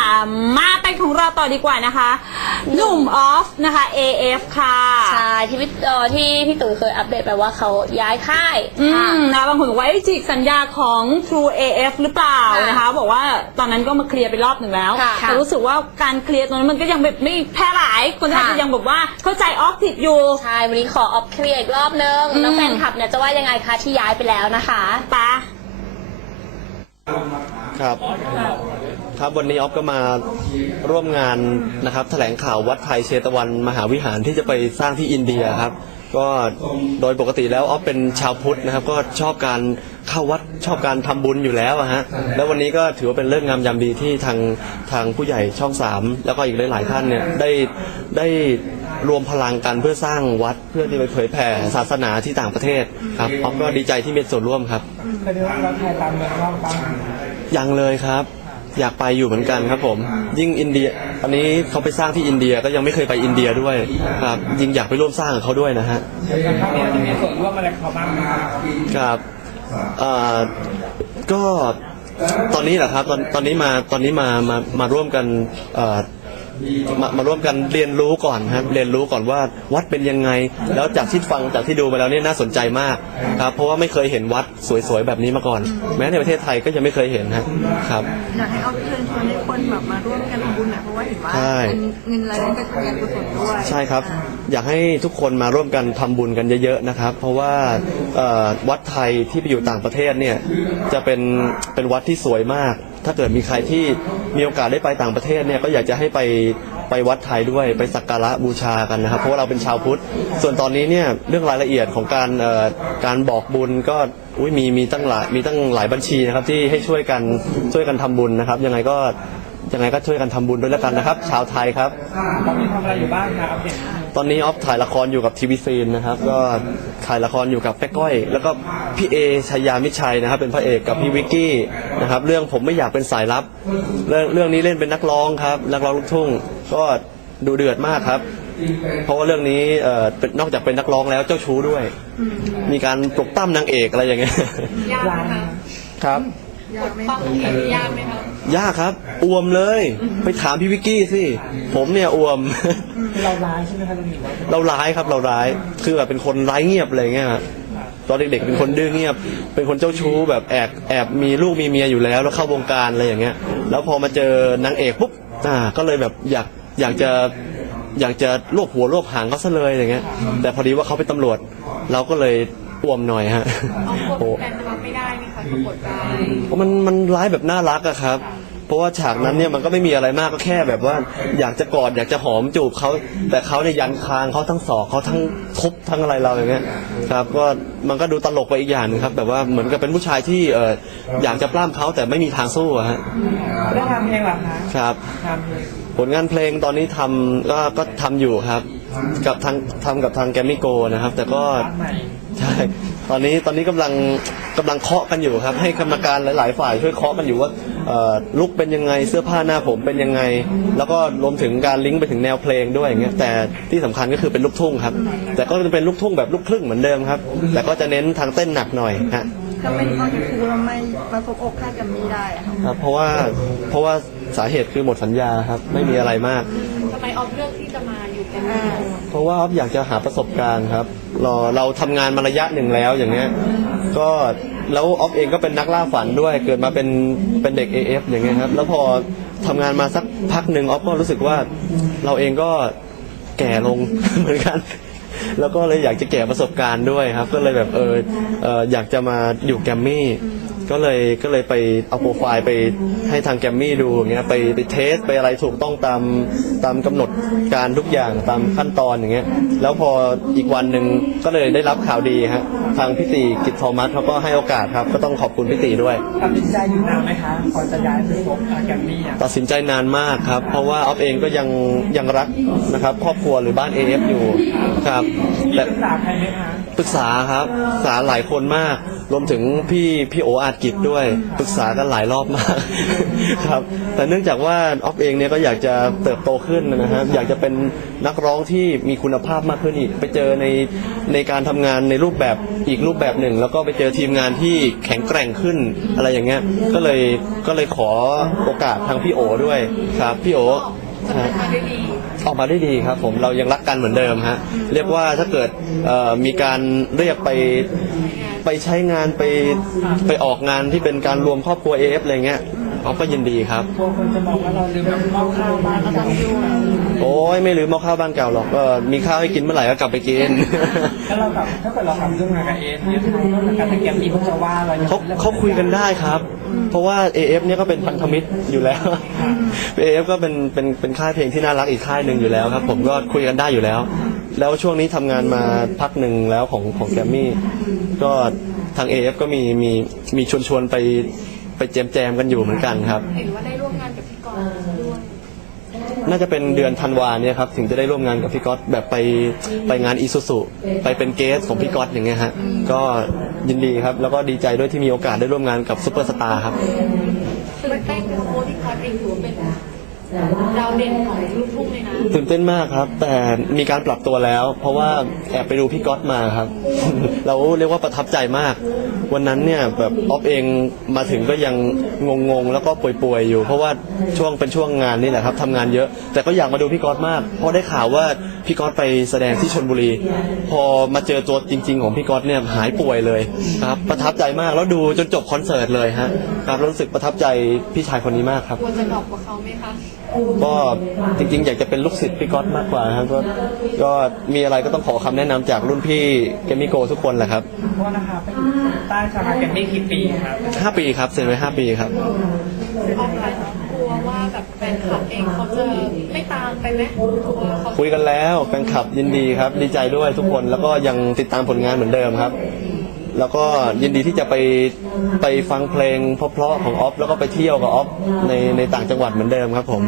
อ่ามาเป็นของเราต่อดีกว่านะคะ หนุ่มออฟนะคะ AF ค่ะ ใช่ที่พี่เอ่อที่พี่ตู่เคยอัปเดตไปว่าเขาย้ายค่ายอืค่ะ มนะบางคนบอกว่าไอ้จิกสัญญาของ True AF หรือเปล่าค่ะนะคะ บอกว่าตอนนั้นก็มาเคลียร์ไปรอบหนึ่งแล้วค่ะแต่รู้สึกว่าการเคลียร์ตรงนั้นมันก็ยังแบบไม่แพร่หลาย คนอาจค่ะ จะยังแบบว่าเข้าใจออฟผิดอยู่ ใช่วันนี้ขอออฟเคลียร์อีกรอบนึงอืม แล้วแฟนคลับเนี่ยจะว่ายังไงคะที่ย้ายไปแล้วนะคะ ปะครับ ครับวันนี้ออฟก็มาร่วมงานนะครับแถลงข่าววัดไทยเชตวัน มหาวิหารที่จะไปสร้างที่อินเดียครับ ก็โดยปกติแล้วออฟเป็นชาวพุทธนะครับ ก็ชอบการเข้าวัดชอบการทำบุญอยู่แล้วอะฮะแล้ววันนี้ก็ถือว่าเป็นเรื่องงามยามดีที่ทางทางผู้ใหญ่ช่องสามแล้วก็อีกหลายๆท่านเนี่ยได้ได้รวมพลังกันเพื่อสร้างวัดเพื่อที่ไปเผยแผ่ศาสนาที่ต่างประเทศครับออฟก็ดีใจที่มีส่วนร่วมครับเคยได้รับไทยตามเมืองนอกบ้างไหมยังเลยครับ อยากไปอยู่เหมือนกันครับผม ยิ่งอินเดียตอนนี้เขาไปสร้างที่อินเดียก็ยังไม่เคยไปอินเดียด้วยครับยิ่งอยากไปร่วมสร้างกับเขาด้วยนะฮะแล้วครั้งนี้จะมีส่วนร่วมอะไรกับเขาบ้างครับครับเอ่อก็ตอนนี้แหละครับตอนตอนนี้มาตอนนี้มามามาร่วมกันเอ่อ มามาร่วมกันเรียนรู้ก่อนครับเรียนรู้ก่อนว่าวัดเป็นยังไง แล้วจากที่ฟังจากที่ดูมาแล้วเนี่ยน่าสนใจมากครับเพราะว่าไม่เคยเห็นวัดสวยๆแบบนี้มาก่อน แม้ในประเทศไทยก็ยังไม่เคยเห็นฮะครับ อยากให้เอาเชิญชวนให้คนแบบมาร่วมกันทำบุญหน่อยเพราะว่าเห็นว่าใช่เงินเงินรายได้ก็เป็นการกุศลด้วยใช่ครับ อ่า อยากให้ทุกคนมาร่วมกันทำบุญกันเยอะๆนะครับ เพราะว่าเอ่อวัดไทยที่ไปอยู่ต่างประเทศเนี่ยจะเป็นเป็นวัดที่สวยมาก ถ้าเกิดมีใครที่มีโอกาสได้ไปต่างประเทศเนี่ยก็อยากจะให้ไปไปวัดไทยด้วยไปสักการะบูชากันนะครับ เพราะว่าเราเป็นชาวพุทธ ส่วนตอนนี้เนี่ยเรื่องรายละเอียดของการเอ่อการบอกบุญก็อุ้ยมีมีตั้งหลายมีตั้งหลายบัญชีนะครับที่ให้ช่วยกันช่วยกันทำบุญนะครับ ยังไงก็ ยังไงก็ช่วยกันทำบุญด้วยแล้วกันนะครับ ชาวไทยครับตอนนี้ทำอะไรอยู่บ้างครับอัปเดตตอนนี้ออฟถ่ายละครอยู่กับทีวีซีนนะครับ ก็ถ่ายละครอยู่กับแป๊กก้อย แล้วก็พี่เอชายามิชัยนะครับ เป็นพระเอกกับพี่วิกกี้นะครับ เรื่องผมไม่อยากเป็นสายลับ เรื่องเรื่องนี้เล่นเป็นนักร้องครับ นักร้องลูกทุ่ง ก็ดูเดือดมากครับ เพราะว่าเรื่องนี้เอ่อเป็นนอกจากเป็นนักร้องแล้วเจ้าชู้ด้วย มีการปลุกปั้มนางเอกอะไรอย่างเงี้ยร้านครับยากไหม ยากครับอวมเลย ไปถามพี่วิกกี้สิผมเนี่ยอวมคือเราร้ายใช่ไหมครับคุณหมิวว่าเราร้ายครับเราร้ายคือแบบเป็นคนร้ายเงียบอะไรเงี้ยครับตอนเด็กๆเป็นคนดื้อเงียบ เป็นคนเจ้าชู้แบบแอบแอบมีลูกมีเมียอยู่แล้ว แล้วเข้าวงการอะไรอย่างเงี้ย แล้วพอมาเจอนางเอกปุ๊บอ่าก็เลยแบบอยากอยากจะอยากจะรวบหัวรวบหางเขาซะเลยอะไรเงี้ย แต่พอดีว่าเขาเป็นตำรวจ เราก็เลย อ้วมหน่อยฮะโอ้เพราะมันมันร้ายแบบน่ารักอะครับ เพราะว่าฉากนั้นเนี่ยมันก็ไม่มีอะไรมากก็แค่แบบว่า อยากจะกอดอยากจะหอมจูบเขาแต่เขาเนี่ยยันคางเขาทั้งศอกเขาทั้งทุบทั้งอะไรเราอย่างเงี้ยครับก็มันก็ดูตลกไปอีกอย่างหนึงครับแบบว่าเหมือนกับเป็นผู้ชายที่เอออยากจะปล้ำเขาแต่ไม่มีทางสู้อะฮะได้ทำเพลงเหรอคะครับ ทำเพลง ผลงานเพลงตอนนี้ทำก็ก็ทำอยู่ครับ กับทางทำกับทางแกมมี่โกนะครับ แต่ก็ใหม่ใช่ตอนนี้ตอนนี้กำลังกำลังเคาะกันอยู่ครับ ให้กรรมการหลาย ๆ ฝ่ายช่วยเคาะกันอยู่ว่าเอ่อลุกเป็นยังไงเสื้อผ้าหน้าผมเป็นยังไง แล้วก็รวมถึงการลิงก์ไปถึงแนวเพลงด้วยอย่างเงี้ยแต่ที่สำคัญก็คือเป็นลูกทุ่งครับ แต่ก็จะเป็นลูกทุ่งแบบลูกครึ่งเหมือนเดิมครับ แต่ก็จะเน้นทางเต้นหนักหน่อยฮะ ถ้าไม่ต้องคือเราไม่มาพบอกค่ากันไม่ได้อะค่ะครับเพราะว่าเพราะว่าสาเหตุคือหมดสัญญาครับไม่มีอะไรมาก ทำไมออฟเลือกที่จะมาอยู่เป็นอ่าเพราะว่าออฟอยากจะหาประสบการณ์ครับเราเราทำงานมาระยะหนึ่งแล้วอย่างเงี้ยก็แล้วออฟเองก็เป็นนักล่าฝันด้วย เกิดมาเป็นเป็นเด็ก AF อย่างเงี้ยครับแล้วพอทำงานมาสักพักหนึ่งออฟก็รู้สึกว่าเราเองก็แก่ลง เหมือนกัน แล้วก็เลยอยากจะแก่ประสบการณ์ด้วยครับ ก็เลยแบบเออเอออยากจะมาอยู่แกรมมี่ ก็เลยก็เลยไปเอาโปรไฟล์ไปให้ทางแกรมมี่ดูอย่างเงี้ยไปไปเทสไปอะไรถูกต้องตามตามกำหนดการทุกอย่างตามขั้นตอนอย่างเงี้ยแล้วพออีกวันหนึ่งก็เลยได้รับข่าวดีฮะทางพี่ตีกิตโทมัสเขาก็ให้โอกาสครับ ก็ต้องขอบคุณพี่ตีด้วย ตัดสินใจอยู่นานไหมคะก่อนจะย้ายไปพบอาแกรมมี่อะตัดสินใจนานมากครับ เพราะว่าออฟเองก็ยังยังรักนะครับ ครอบครัวหรือบ้าน AF อยู่ครับมีแต่ ปรึกษาใครไหมคะ ปรึกษาครับปรึกษาหลายคนมาก รวมถึงพี่พี่โออาจกิจด้วยปรึกษากันหลายรอบมาก ครับ แต่เนื่องจากว่าออฟเองเนี่ยก็อยากจะเติบโตขึ้นนะฮะอยากจะเป็นนักร้องที่มีคุณภาพมากขึ้นอีก ไปเจอในในการทำงานในรูปแบบอีกรูปแบบหนึ่ง แล้วก็ไปเจอทีมงานที่แข็งแกร่งขึ้นอะไรอย่างเงี้ยก็เลยก็เลยขอโอกาสทางพี่โอด้วยครับพี่โอฮะ ออกมาได้ดีครับผมเรายังรักกันเหมือนเดิมฮะเรียกว่าถ้าเกิดเอ่อมีการเรียกไปไปใช้งานไปไปออกงานที่เป็นการรวมครอบครัว AF อะไรเงี้ยเขาก็ยินดีครับ กลัวคนจะมองว่าเราลืมแบบหม้อข้าวบ้านเราอยู่ โอ้ยไม่ลืมหม้อข้าวบ้านเก่าหรอกก็มีข้าวให้กินเมื่อไหร่ก็กลับไปกิน แล้วเราแบบถ้าเกิดเราทำเรื่องงานกับเอ็นเนี่ยทำเรื่องงานกับแกมมี่เขาจะว่าเราอย่างเขาเขาคุยกันได้ครับ เพราะว่า AF เนี่ยก็เป็นพันธมิตรอยู่แล้ว AF ก็เป็นเป็นเป็นค่ายเพลงที่น่ารักอีกค่ายหนึ่งอยู่แล้วครับ ผมก็คุยกันได้อยู่แล้ว แล้วช่วงนี้ทำงานมาพักหนึ่งแล้วของของแกรมมี่ ก็ทาง AF ก็มีมีมีชวนชวนๆไปไปแจมแจมๆกันอยู่เหมือนกันครับ เห็นว่าได้ร่วมงานกับพี่กรณ์ด้วย น่าจะเป็นเดือนธันวาเนี่ยครับถึงจะได้ร่วมงานกับพี่ก๊อตแบบไปไปงานอีซูซุไปเป็นเกสของพี่ก๊อตอย่างเงี้ยฮะก็ยินดีครับ แล้วก็ดีใจด้วยที่มีโอกาสได้ร่วมงานกับซูเปอร์สตาร์ครับ ตื่นเต้นเพราะว่าพี่กรณ์เองถือว่าเป็น ดาวเด่นของลูกทุ่งเลยนะตื่นเต้นมากครับ แต่มีการปรับตัวแล้ว เพราะว่าแอบไปดูพี่ก๊อตมาครับ เราเรียกว่าประทับใจมาก วันนั้นเนี่ยแบบออฟเองมาถึงก็ยังงงๆแล้วก็ป่วยๆอยู่ เพราะว่าช่วงเป็นช่วงงานนี่แหละครับทำงานเยอะ แต่ก็อยากมาดูพี่ก๊อตมาก เพราะได้ข่าวว่าพี่ก๊อตไปแสดงที่ชนบุรี พอมาเจอตัวจริง ๆ ของพี่ก๊อตเนี่ยหายป่วยเลยครับประทับใจมากแล้วดูจนจบคอนเสิร์ตเลยฮะครับรู้สึกประทับใจพี่ชายคนนี้มากครับควรจะดรอกกว่าเขาไหมคะ ก็จริงๆ อยากจะเป็นลูกศิษย์พี่ก๊อตมากกว่าครับก็ก็มีอะไรก็ต้องขอคำแนะนำจากรุ่นพี่เกมมิโกทุกคนแหละครับเพราะนะคะไปอยู่ใต้สภาแกมมี่กี่ปีครับห้าปีครับเซ็นไว้ห้าปีครับ ออกไลน์กลัวว่าแบบแฟนคลับเองเขาจะไม่ตามไปไหมกลัวเขาคุยกันแล้วแฟนคลับยินดีครับ ดีใจด้วยทุกคนแล้วก็ยังติดตามผลงานเหมือนเดิมครับ แล้วก็ยินดีที่จะไปไปฟังเพลงเพราะๆของออฟแล้วก็ไปเที่ยวกับออฟในในต่างจังหวัดเหมือนเดิมครับผม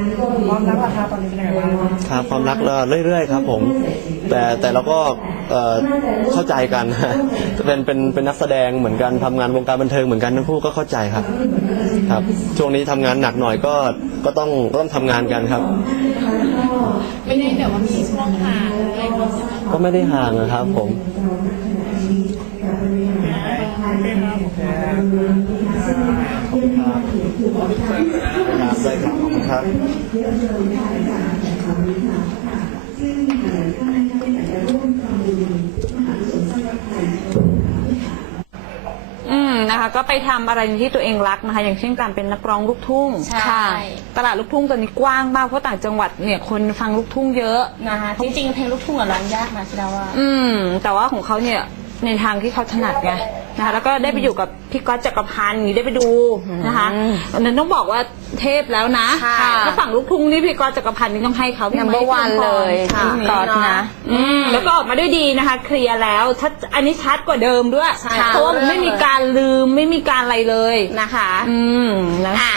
ความรักราคาตอนนี้เป็นยังไงบ้างครับความรักเราเรื่อยๆครับผม แต่แต่เราก็เอ่อเข้าใจกัน เป็นเป็นเป็นนักแสดงเหมือนกันทำงานวงการบันเทิงเหมือนกันทั้งคู่ก็เข้าใจครับครับ ช่วงนี้ทำงานหนักหน่อยก็ก็ต้องก็ต้องทำงานกันครับ ไม่ได้แบบว่ามีช่วงห่างอะไรอย่างเงี้ยใช่ไหมก็ไม่ได้ห่างนะครับผม ขอบคุณ ครับครับได้ครับขอบคุณครับอืมนะคะ ก็ไปทำอะไรที่ตัวเองรักนะคะ อย่างเช่นการเป็นนักร้องลูกทุ่งใช่ ค่ะตลาดลูกทุ่งตอนนี้กว้างมากเพราะต่างจังหวัดเนี่ยคนฟังลูกทุ่งเยอะ นะคะจริงๆเพลงลูกทุ่งอะร้องยากนะชิดาว่า อืม แต่ว่าของเขาเนี่ยในทางที่เขาถนัดไง นะคะแล้วก็ได้ไปอยู่กับพี่ก๊อตจักรพันธ์อย่างนี้ได้ไปดูนะคะอันนั้นต้องบอกว่าเทพแล้วนะค่ะถ้าฝั่งลูกทุ่งนี่พี่ก๊อตจักรพันธ์นี่ต้องให้เขาพี่ Number ไม้ one เลยค่ะพี่ก๊อตนะ อืมแล้วก็ออกมาด้วยดีนะคะ เคลียร์แล้วชัดอันนี้ชัดกว่าเดิมด้วยใช่เพราะว่ามันไม่มีการลืมไม่มีการอะไรเลยนะคะ อืมนะ อะ